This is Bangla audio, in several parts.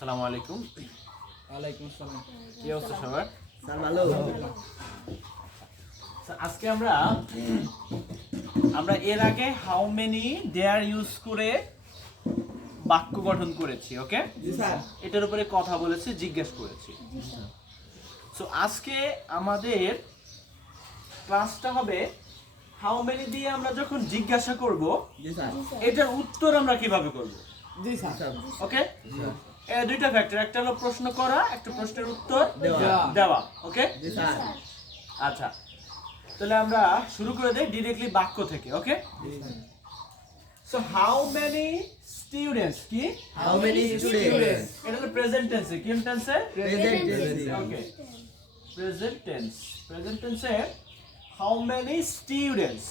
আসসালামু আলাইকুম। ওয়ালাইকুম আসসালাম। কি অবস্থা সবার? স্যার ভালো। আজকে আমরা এর আগে হাউ মেনি দেয়ার ইউজ করে বাক্য গঠন করেছি, ওকে? জি স্যার। এটার উপরে কথা বলেছি, জিজ্ঞেস করেছি। সো আজকে আমাদের ক্লাসটা হবে হাউ মেনি দিয়ে আমরা যখন জিজ্ঞাসা করব, জি স্যার। এটার উত্তর আমরা কিভাবে করব? জি স্যার। ওকে? দুইটা ফ্যাক্টর, একটা হলো প্রশ্ন করা, একটা প্রশ্নের উত্তর দেওয়া। দেওয়া, ওকে? জি স্যার। আচ্ছা, তাহলে আমরা শুরু করে দেই ডিরেক্টলি বাক্য থেকে, ওকে? সো হাউ মেনি স্টুডেন্টস, কি How many students? এটা হলো প্রেজেন্ট টেন্সে, কি টেন্সে? Present tense. ওকে, প্রেজেন্ট টেন্সে how many students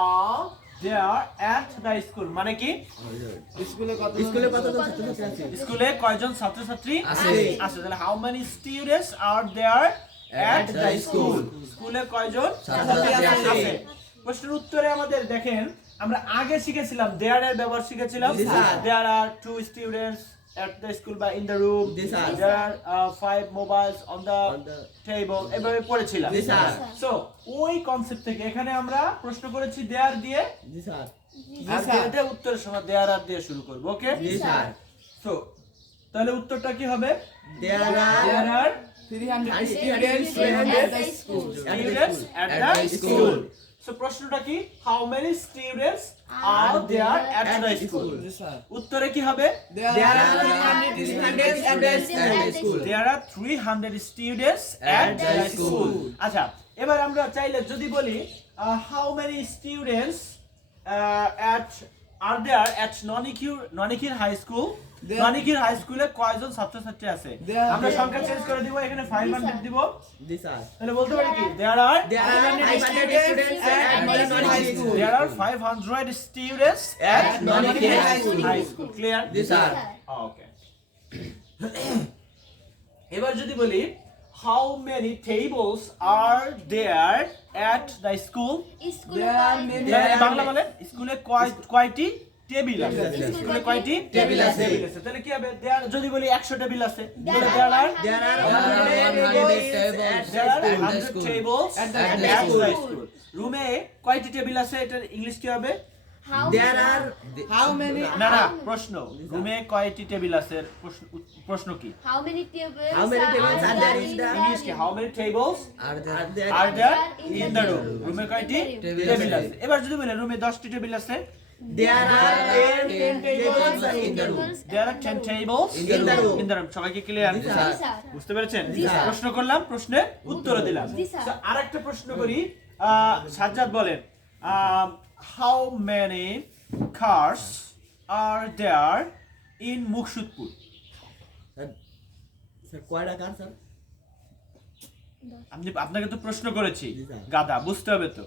are there at the school, মানে কি স্কুলে কতজন ছাত্রছাত্রী আছে? স্কুলে কয়জন ছাত্রছাত্রী আছে। আছে, তাহলে how many students are there at the school, স্কুলে কয়জন ছাত্রছাত্রী আছে। প্রশ্নের উত্তরে আমাদের দেখেন, আমরা আগে শিখেছিলাম দেয়ার এর ব্যবহার শিখেছিলাম। জি sir. There are 2 students at the school বা in the room, জি sir. there are 5 mobiles on the table, এভাবে পড়েছিলাম। জি স্যার। সো ওই কনসেপ্ট থেকে এখানে আমরা প্রশ্ন করেছি দেয়ার দিয়ে, জি স্যার। আর দেয়ারটা উত্তরের সময় দেয়ার আর দিয়ে শুরু করব, ওকে? জি স্যার। সো তাহলে উত্তরটা কি হবে? There There are are 300 students at the school. students at the school. So প্রশ্নটা কি? How many students are there at the school? G sir. উত্তরে কি হবে? There are 300 students at the school. There are 300 students at the school. আচ্ছা, এবার আমরা চাইলে যদি বলি how many students are there at Nonikir high school, Nonikir high স্কুলে কয়জন ছাত্রছাত্রী আছে? আমরা সংখ্যা চেঞ্জ করে দিব, এখানে 500 দিব। জি স্যার। তাহলে বলতে পারি কি? There are 500 students at Nonikhil High School. There are 500 students at Nonikhil High School. Clear? G sir. Okay. এবার যদি বলি how many tables are there at the school? There are many. Bangla বলেন, স্কুলে কয়টি টেবিল আছে? স্কুলে কয়টি টেবিল আছে? তাহলে কি হবে? There যদি বলি 100 টেবিল আছে, তাহলে there are There are 100 tables at the school. রুমে কয়টি টেবিল আছে? এটার ইংলিশ কি হবে? There are how many? না, প্রশ্ন, রুমে কয়টি টেবিল আছে? প্রশ্ন কি? How many tables How many tables are there in the English কি? How many tables Are are there in the room? রুমে কয়টি টেবিল আছে? এবার যদি বলেন রুমে 10টি টেবিল আছে, There are 10 tables in the room. there are 10 tables In the room. in the room. সবাইকে ক্লিয়ার? জি স্যার। বুঝতে পেরেছেন? জি স্যার। প্রশ্ন করলাম, প্রশ্নের উত্তর দিলাম। জি স্যার। So, আরেকটা প্রশ্ন করি, সাজ্জাদ বলেন how many cars are there in Muksudpur? Sir কয়টা কার স্যার? আপনাকে তো প্রশ্ন করেছি, জি স্যার। গাদা, বুঝতে হবে তো।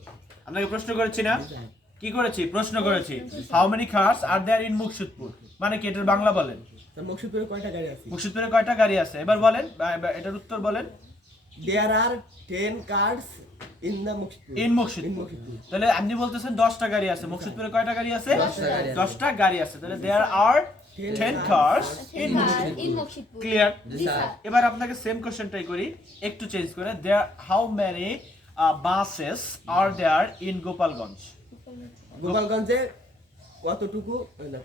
আপনাকে প্রশ্ন করেছি না? জি স্যার। কি করেছি? প্রশ্ন করেছি। How many cars are there in Muksudpur, মানে কি? এটার বাংলা বলেন। স্যার মুকসুদপুরে কয়টা গাড়ি আছে? মুকসুদপুরে কয়টা গাড়ি আছে? এবার বলেন, এটার উত্তর বলেন। There are 10 cars in the Muksudpur. In Muksudpur. তাহলে আপনি বলতেছেন 10টা গাড়ি আছে। মুকসুদপুরে কয়টা গাড়ি আছে? 10টা গাড়ি আছে। তাহলে there are 10 cars in Muksudpur. Clear? এবার আপনাকে সেম কোশ্চেনটাই করি, একটু চেঞ্জ করে। There how many buses are there in Gopalganj? গোপালগঞ্জে কতটুকু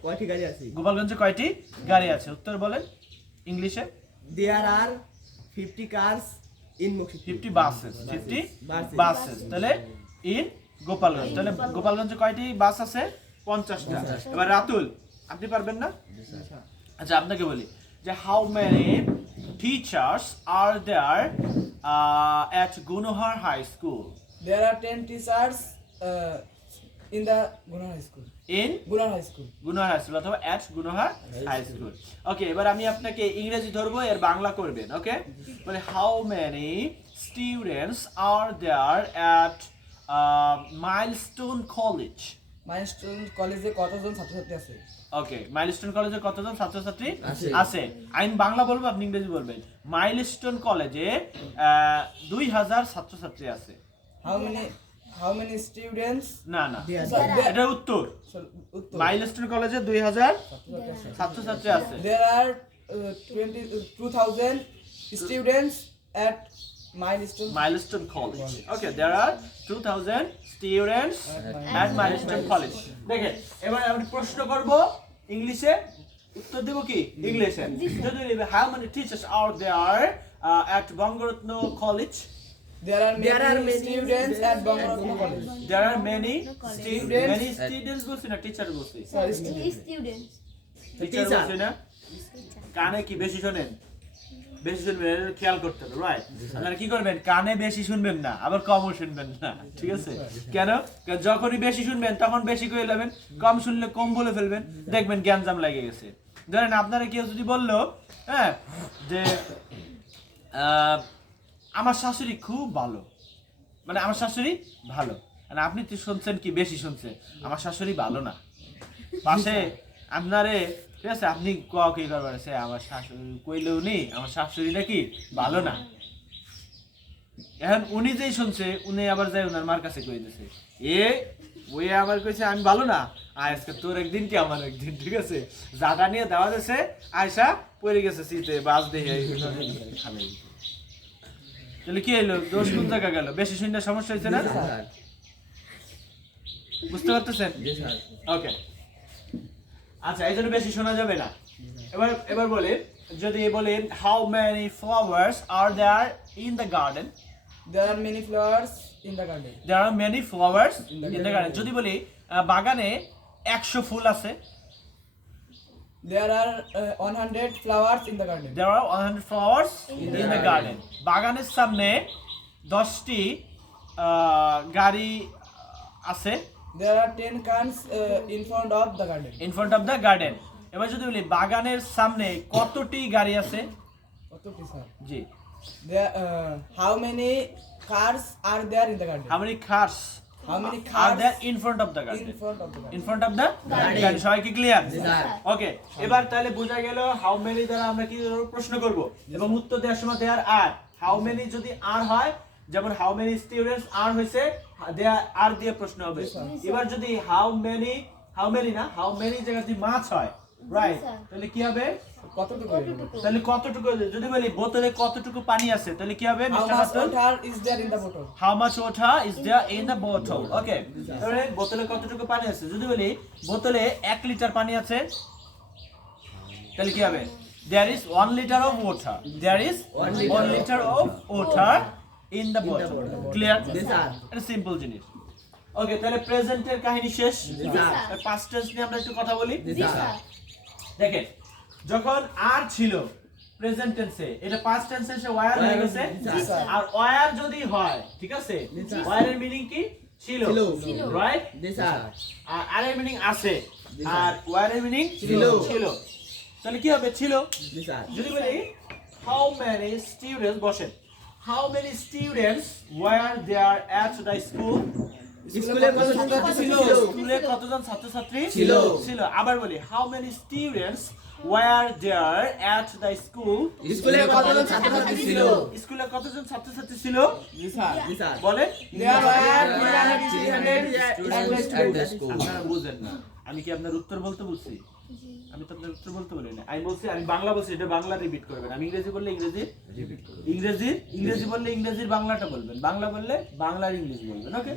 কয়টি গাড়ি আছে? গোপালগঞ্জে কয়টি গাড়ি আছে? উত্তর বলেন ইংলিশে। There are 50 cars in Muksudpur. 50 buses, 50 buses. তাহলে ইন গোপালগঞ্জ, তাহলে গোপালগঞ্জে কয়টি বাস আছে? 50টা। এবার রাতুল, আপনি পারবেন না? আচ্ছা, আপনাকে বলি যে how many teachers are there at Gunhar high school? There are 10 teachers in the Gunnar High School. In Gunnar High School. Gunhar high school অথবা এট গুনহার হাই স্কুল। ওকে, এবার আমি আপনাকে ইংরেজি ধরবো, এর বাংলা করবেন, ওকে? মানে how many students are there at Milestone college? Milestone কলেজে কতজন ছাত্রছাত্রী আছে? ওকে, মাইলস্টোন কলেজে কতজন ছাত্রছাত্রী আছে? আমি বাংলা বলবো, আপনি ইংরেজি বলবেন। মাইলস্টোন কলেজে 2000 ছাত্রছাত্রী আছে। How many students? না, There- এটা উত্তর। Sorry, উত্তর। মাইলস্টোন কলেজে 2000 ছাত্রছাত্রী আছে। There are 2000 students at Milestone College. Okay, there are 2000 students at Milestone College. দেখেন এবার আমি প্রশ্ন করব ইংলিশে, উত্তর দেব কি ইংলিশে। যদি how many teachers are there at Bangaratna College? There are many students at Bangaratna College. There are many students বলছি না টিচার বলছি? Sorry, students. টিচার বলছি না? কানে কি বেশি শোনেন? বেশি শুনবেন, খেয়াল করতে হবে, রাইট? আপনারা কি করবেন? কানে বেশি শুনবেন না, আবার কমও শুনবেন না, ঠিক আছে? কেন? কারণ যখনই বেশি শুনবেন তখন বেশি করে নেবেন, কম শুনলে কম বলে ফেলবেন, দেখবেন জ্ঞানজাম লেগে গেছে। ধরেন আপনারা কেউ যদি বললো, হ্যাঁ, যে আমার শাশুড়ি খুব ভালো, মানে আমার শাশুড়ি ভালো, মানে আপনি তো শুনছেন কি বেশি শুনছে, আমার শাশুড়ি ভালো না। পাশে আপনারে, ঠিক আছে, আপনি কি করবেন? সে আমার শাশুড়ি কইলেও নি আমার শাশুড়ি নাকি ভালো না। এখন উনি যেই শুনছে, উনি আবার যাই ওনার মার কাছে কই দিছে, ওই আবার কইছে আমি ভালো না, আজকে তোর একদিন কি আমার একদিন, ঠিক আছে? জাদা নিয়ে দেওয়া দিয়েছে, আয়সা পড়ে গেছে শীতে, বাস দেখে খাবে। তাহলে কি হইলো? দোষ কোন জায়গা গেল? বেশি শুনলে সমস্যা হয়েছে না? বুঝতে পারতেছেন? ওকে, আচ্ছা, এই জন্য বেশি শোনা যাবে না। এবার বলে, যদি বলে how many flowers are there in the garden? There are many flowers in the garden. There are many flowers in the garden. যদি বলি বাগানে 100 ফুল আছে, There are 100 flowers in the garden. there are 100 flowers in the garden. বাগানের সামনে 10টি গাড়ি আছে, There are 10 cans in front of the garden. in front of the garden. এবার যদি বলি বাগানের সামনে কতটি গাড়ি আছে? কতটি sir? G. There how many cars are there in the garden? How many cars How many are cars there in front of the garden? in front of the garden? In front of the garden. সবাই কি ক্লিয়ার? ওকে, এবার তাহলে বোঝা গেল হাউ মেনি দ্বারা আমরা কি প্রশ্ন করব, এবং উত্তর দেওয়ার সময় দেয়ার আর হাউ মেনি যদি আর হয়, যেমন হাউ মেনি স্টুডেন্টস আর হইছে, দেয়ার আর দিয়ে প্রশ্ন হবে। এবার যদি হাউ মেনি না, হাউ মেনি জায়গায় যদি মাছ হয়, রাইট, তাহলে কি হবে? কতটুকু? তাহলে কতটুকু, যদি বলি বোতলে কতটুকু পানি আছে, তাহলে কি হবে? How mister much Rasel, water is there in the bottle? how much water is there in the bottle? ওকে, তাহলে বোতলে কতটুকু পানি আছে? যদি বলি বোতলে 1 লিটার পানি আছে, তাহলে কি হবে? There is 1 liter of water. There is 1 liter of water in the bottle. Clear? এটা সিম্পল জিনিস। ওকে, তাহলে প্রেজেন্টের কাহিনী শেষ। পাস্ট টেন্স নিয়ে আমরা একটু কথা বলি। দেখেন, যখন আর ছিল প্রেজেন্ট টেন্সে, এটা পাস্ট টেন্সে এসে ওয়্যার হয়ে গেছে। আর ওয়্যার যদি হয়, ঠিক আছে, ওয়্যারের মিনিং কি? ছিল, রাইট? আর আরের মিনিং আছে, আর ওয়্যারের মিনিং ছিল। তাহলে কি হবে? ছিল। যদি বলি হাউ মেনি স্টুডেন্টস, বসেন, how many students were there at the school? স্কুলে কতজন ছাত্র ছিল? স্কুলে কতজন ছাত্রছাত্রী ছিল? ছিল। আবার বলি how many students were there at the school? স্কুলে কতজন ছাত্রছাত্রী ছিল? স্কুলে কতজন ছাত্রছাত্রী ছিল? জি স্যার। বলে There were 300 at the school. আপনারা বুঝেন না, আমি কি আপনার উত্তর বলতে বলছি? আমি তো আপনার উত্তর বলতে বলি না, আমি বলছি, আমি বাংলা বলছি, এটা বাংলা রিপিট করবেন। আমি ইংরেজি বললে ইংরেজি রিপিট করবেন, ইংরেজি বললে ইংরেজির বাংলাটা বলবেন, বাংলা বললে বাংলার ইংলিশ বলবেন। ওকে,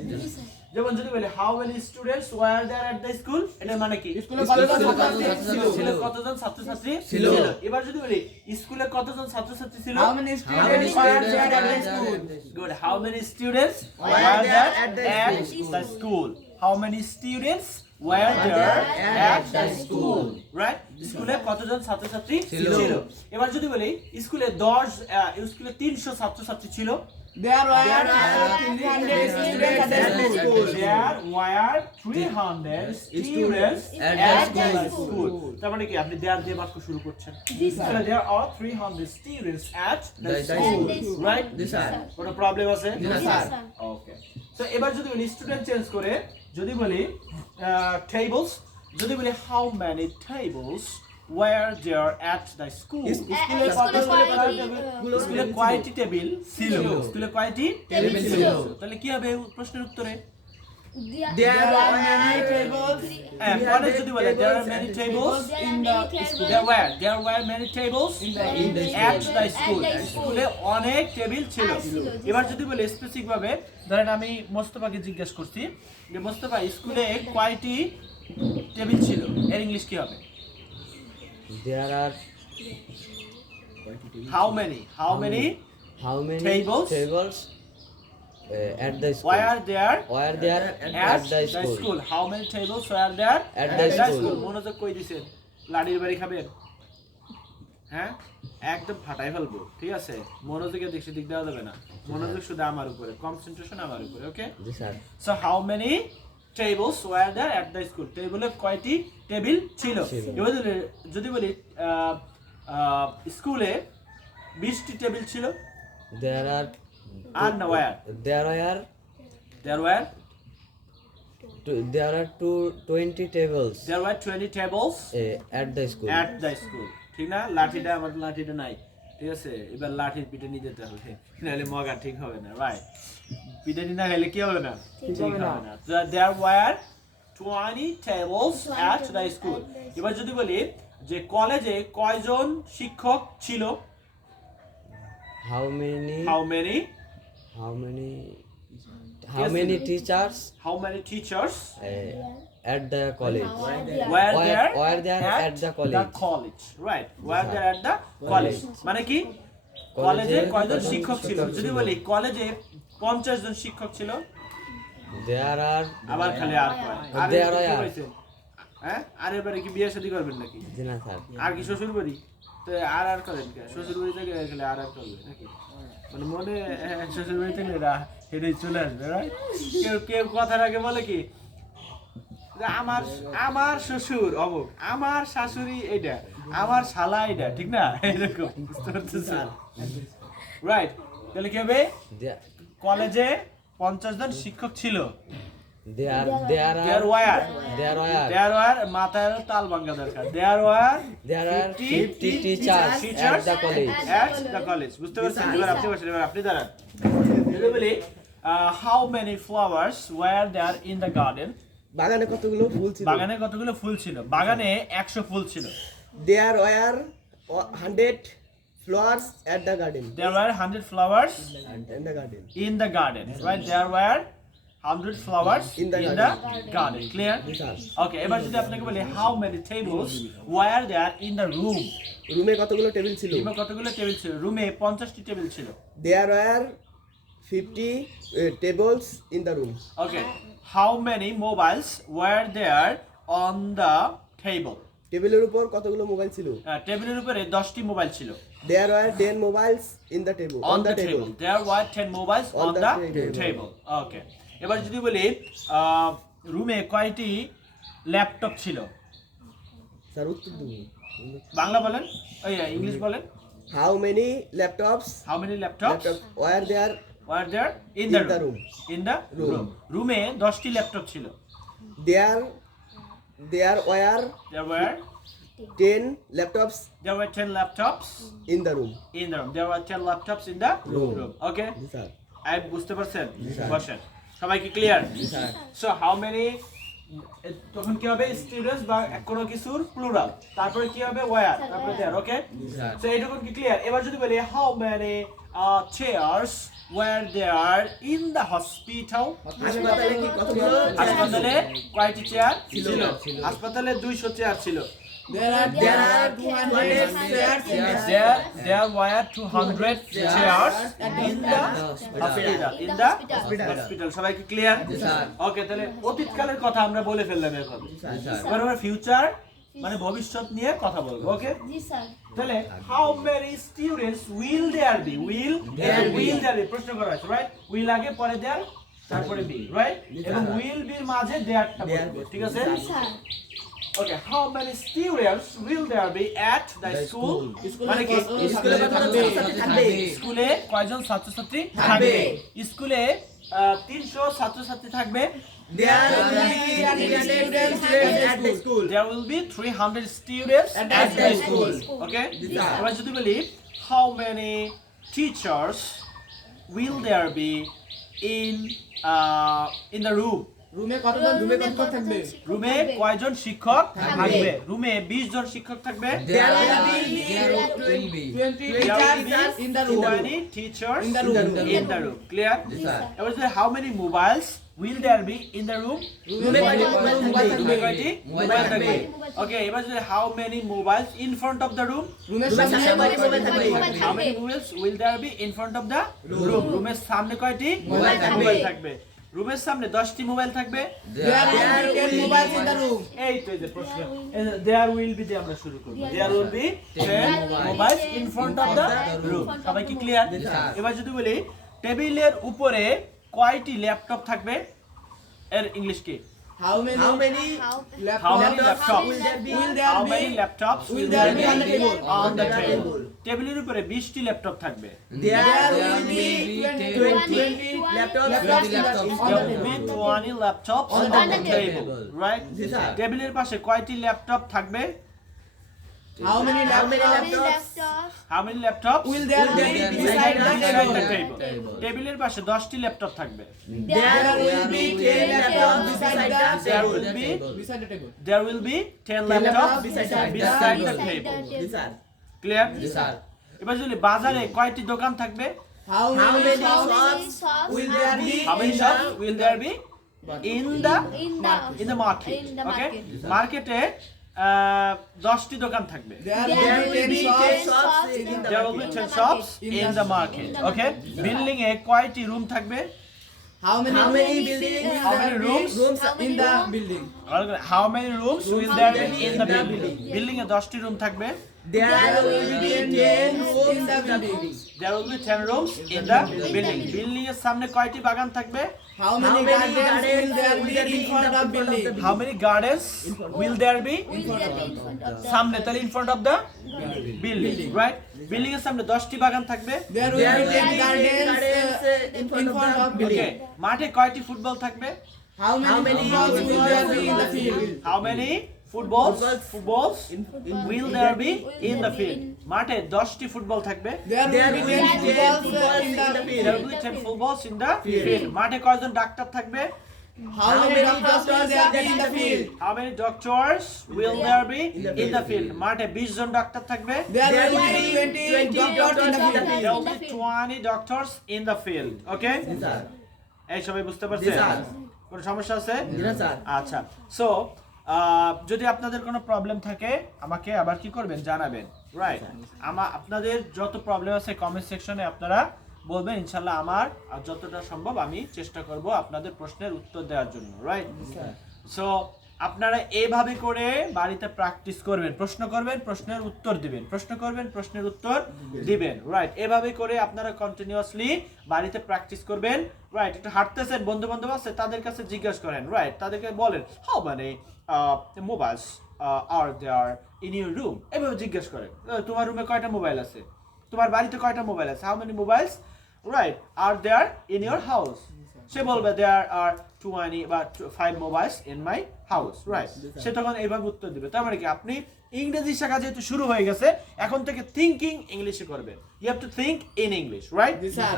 যেমন যদি বলি how many students were there at the school, এটার মানে কি? স্কুলে কতজন ছাত্রছাত্রী ছিল। এবার যদি বলি স্কুলে কতজন ছাত্রছাত্রী ছিল? How many students were there at the school? Good. How many students were there at the school? How many students were there at the school? Right? স্কুলে কতজন ছাত্রছাত্রী ছিল। এবার যদি বলি স্কুলে 300 ছাত্রছাত্রী ছিল। There were 300 students at the school. There were 300 students at the school. তার মানে কি আপনি there দিয়ে বাক্য শুরু করছেন। তাহলে there are 300 students at the school. Right? কোনো প্রবলেম আছে? ওকে। সো এবার যদি বলি স্টুডেন্ট চেঞ্জ করে, যদি বলি tables, যদি বলি how many tables were there at the school? স্কুলে কয়টি টেবিল ছিল? স্কুলে কয়টি টেবিল ছিল? তাহলে কি হবে প্রশ্নের উত্তরে? There are many tables. পরে যদি বলে there are many tables in the there were many tables at the school স্কুলে অনেক টেবিল ছিল এবার যদি বলে স্পেসিফিক ভাবে ধরেন আমি মোস্তফাকে জিজ্ঞেস করছি যে মোস্তফা স্কুলে কয়টি টেবিল ছিল এর ইংলিশ কি হবে There are how many how many tables at the school? were there at the school? how many tables were there At the school. মনোযোগ কই দিছেন লাড়ির বাড়ি খাবেন হ্যাঁ একদম ফাটাই ফেলবো ঠিক আছে মনোযোগের দিক সেদিক দেওয়া যাবে না মনোযোগ শুধু আমার উপরে কনসেন্ট্রেশন আমার উপরে ওকে Yes, sir. So how many tables were there at the school টেবিলে কয়টি টেবিল ছিল এবার যদি বলি স্কুলে 20টি টেবিল ছিল There are আর না where there were there were 20 tables there were 20 tables at the school. at the school ঠিক না লাঠিটা আমার লাঠিটা নাই ঠিক আছে এবার লাঠির পিঠে নিয়ে যেতে হবে নাহলে মগা ঠিক হবে না রাইট পিঠে না খেলে কি হবে না ঠিক হবে না there were 20 tables at the school এবার যদি বলি যে কলেজে কয়জন শিক্ষক ছিল How many how many teachers how many teachers at the college? were there Were there at the college? right were there at the college মানে কি কলেজে কয়জন শিক্ষক ছিল যদি বলি কলেজে 50 জন শিক্ষক ছিল There are আবার খালি আর কয় আর There কি are. হইছে? হ্যাঁ আর এবারে কি বিয়ে শাদী করবেন নাকি Jina sir. আর কি শ্বশুর বাড়ি তো আর করেন কি শ্বশুর বাড়ি থেকে খালি আর করবে নাকি মানে মনে শ্বশুর বাড়ি থেকে হেঁটেই চলে আসবে রাইট কেউ কেউ কথার আগে বলে কি যে আমার শ্বশুর অমুক আমার শাশুড়ি এটা আমার শালা এটা ঠিক না এরকম বুঝতে পারতেছেন রাইট তাহলে কি হবে There কলেজে 50 জন শিক্ষক ছিল there there were মাথায় তাল ভাঙা দরকার there are 50 teachers at the college. বুঝতে পারছেন এবার আপনি বসেন এবার আপনি দাঁড়ান এবার বলি how many flowers were there in the garden বাগানে কতগুলো ফুল ছিল বাগানে কতগুলো ফুল ছিল বাগানে 100 ফুল ছিল There were 100 flowers at the garden. there were 100 flowers In the garden. in the garden right there were 100 flowers In the garden clear Yes, sir. okay এবার যদি আপনাকে বলি how many tables were there in the room রুমে কতগুলো টেবিল ছিল রুমে কতগুলো টেবিল ছিল রুমে 50টি টেবিল ছিল There were 50 tables in the room. okay how many mobiles were there on the table টেবিলের উপর কতগুলো মোবাইল ছিল টেবিলের উপরে 10টি মোবাইল ছিল There were 10 mobiles in the table. on the table there were 10 mobiles On on the the table. table okay এবার যদি বলি রুমে কয়টি ল্যাপটপ ছিল স্যার উত্তর দেবো বাংলা বলেন ওই ইংলিশ বলেন How many laptops how many laptops were there were there in In the the room room. in the room রুমে 10টি ল্যাপটপ ছিল there were there were 10 laptops 10 laptops in the room. in the room there were 10 laptops in the room okay Yes, sir. I বুঝতে পারছেন বসেন সবাই কি ক্লিয়ার সো হাউ মেনি তখন কি হবে স্টুডেন্টস বা কোনো কিছুর প্লুরাল তারপরে কি হবে ওয়্যার তারপরে দেয়ার ওকে সো এইটুকু কি ক্লিয়ার এবার যদি বলি how many chairs were there in the hospital হাসপাতালে কি কতগুলো হাসপাতালে কয়টি চেয়ার ছিল হাসপাতালে 200 চেয়ার ছিল There are 200 chairs in the there were 200 chairs in the hospital সবাই কি ক্লিয়ার ওকে তাহলে অতীতকালের কথা আমরা বলে ফেললাম এখন এবার আমরা ফিউচার মানে ভবিষ্যৎ নিয়ে কথা বলবো ওকে জি স্যার তাহলে how many students will there be will there be প্রশ্ন করা আছে রাইট উইল আগে পরে দেয়ার তারপরে বি রাইট এবং উইল বির মাঝে দেয়ারটা বলবো ঠিক আছে sir Okay, how many students will there be at the school? মানে কি স্কুলে কতজন ছাত্রছাত্রী থাকবে স্কুলে কয়জন ছাত্রছাত্রী থাকবে স্কুলে 300 ছাত্রছাত্রী থাকবে There will be 300 students at the school. There will be 300 students at the school. Okay? এবার যদি বলি how many teachers will there be in the room? রুমে কতজন শিক্ষক থাকবে? রুমে কয়জন শিক্ষক থাকবে? রুমে 20 জন শিক্ষক থাকবে। There will be 20 There will teachers be in the room. 20 teachers In the room. in the room. Clear? এবার যদি how many mobiles will there be in the room? রুমে কয়টি মোবাইল থাকবে? রুমে কয়টি মোবাইল থাকবে? ওকে, এবার যদি how many mobiles in front of the room? রুমের রুমের সামনে সামনে কয়টি মোবাইল থাকবে? How many mobiles will there be in front of the room? রুমের সামনে কয়টি মোবাইল থাকবে? মোবাইল থাকবে? রুমের সামনে 10টি মোবাইল থাকবে। there will be 10 mobiles in the room. এই তো এই যে প্রশ্ন there will be দিয়ে আমরা শুরু করব। there will be 10 mobiles in front of the room। সবাই কি ক্লিয়ার? এবার যদি বলি টেবিলের উপরে কয়টি ল্যাপটপ থাকবে, এর ইংলিশ কি? How many How many How many laptops laptops will there be? will there How be many laptops will there be on the table? on the On the table? table. টেবিলের উপরে 20টি ল্যাপটপ থাকবে। There will be 20 laptops laptops on the There will be table. 20 laptops On on the the table. table, right? Yes, sir. টেবিলের পাশে কয়টি ল্যাপটপ থাকবে? How many How many laptops laptops How many laptops will there be beside the beside table? the table? টেবিলের পাশে 10টি ল্যাপটপ থাকবে। There will be 10 laptops beside the There table. will be Beside the table. There will be 10 laptops beside the table. Yes, sir. Clear? এবার যদি বাজারে কয়টি দোকান থাকবে? How How many many shops shops will there be How many in shops the will there be in the in the market? in the Okay? market. মার্কেটে 10টি দোকান থাকবে। there There will will be be 10 10 shops shops in the There will be market. 10 shops in the market. Okay? Building এ কয়টি রুম থাকবে? How many How many buildings? How many rooms? Rooms in the building? How many rooms will there be in the building? Building এ 10টি রুম থাকবে। There will be 10 rooms in the building. There will be 10 rooms in the building. Building এর সামনে কয়টি বাগান থাকবে? How many gardens will there be in front of building? How many gardens will there be? সামনে তাহলে in front of the building, right? Building এর সামনে 10টি বাগান থাকবে। There will There be will 10 be gardens gardens in front of the Okay. building. মাঠে কয়টি ফুটবল থাকবে? How How many many balls will there be in the field? How many footballs will there be in the field? মাঠে 10টি ফুটবল থাকবে। There There will will be 10 be 10 footballs in the footballs field. There will be 10 footballs in the field. মাঠে কয়জন ডাক্তার থাকবে? How many doctors will there be in the field? How many doctors will there be in the field? মাঠে 20 জন ডাক্তার থাকবে। There There will will be be 20 doctors in the field. There will be 20 doctors in the field. Okay? Yes, sir. এই সবাই বুঝতে পারছেন? Yes, sir. কোনো সমস্যা আছে? Yes, sir. আচ্ছা, সো যদি আপনাদের কোনো প্রবলেম থাকে আমাকে আবার কি করবেন জানাবেন, রাইট? আপনাদের যত প্রবলেম আছে কমেন্ট সেকশনে আপনারা বলবেন, ইনশাল্লাহ আমার যতটা সম্ভব আমি চেষ্টা করব আপনাদের প্রশ্নের উত্তর দেওয়ার জন্য, রাইট? সো আপনারা এইভাবে করে বাড়িতে প্র্যাকটিস করবেন, প্রশ্ন করবেন, প্রশ্নের উত্তর দিবেন, প্রশ্ন করবেন, প্রশ্নের উত্তর দিবেন, রাইট? এভাবে করে আপনারা কন্টিনিউয়াসলি বাড়িতে প্র্যাকটিস করবেন, রাইট? একটু হাঁটতেছেন, বন্ধু বান্ধব আছে তাদের কাছে জিজ্ঞাসা করেন, রাইট? তাদেরকে বলেন how many mobiles are there in your room, এভাবে জিজ্ঞেস করেন তোমার রুমে কয়টা মোবাইল আছে, তোমার বাড়িতে কয়টা মোবাইল আছে, how many mobiles, right, are there in your house. সে বলবে দেয়ার আর 20 বা 5 mobiles in my house, right? সে তখন এইভাবে উত্তর দিবে। তার মানে কি আপনি ইংরেজি শেখা যেহেতু শুরু হয়ে গেছে, এখন থেকে থিঙ্কিং ইংলিশে করবেন। You have to think in English, right? Yes, sir.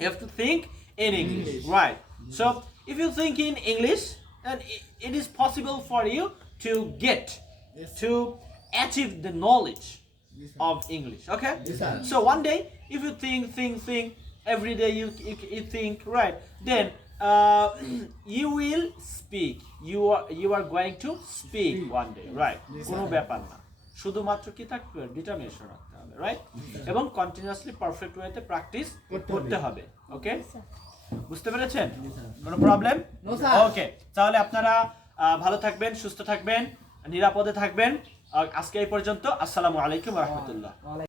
You have to think in English, right? So if you think in English, then it is possible for you to get to achieve the knowledge of English. Okay? sir. So one day, if you think every day, you think, right? Then you will speak. You are going to speak one day, right? কোনো ব্যাপার না, শুধুমাত্র কি থাকতে হবে, ডিটারমিনেশন রাখতে হবে, রাইট? এবং কন্টিনিউয়াসলি পারফেক্ট ওয়েতে প্র্যাকটিস করতে হবে। ওকে, বুঝতে পেরেছেন? কোনো প্রবলেম? No, sir. ওকে, তাহলে আপনারা ভালো থাকবেন, সুস্থ থাকবেন, নিরাপদে থাকবেন। আজকে এই পর্যন্ত। আসসালামু আলাইকুম ওয়া রাহমাতুল্লাহ।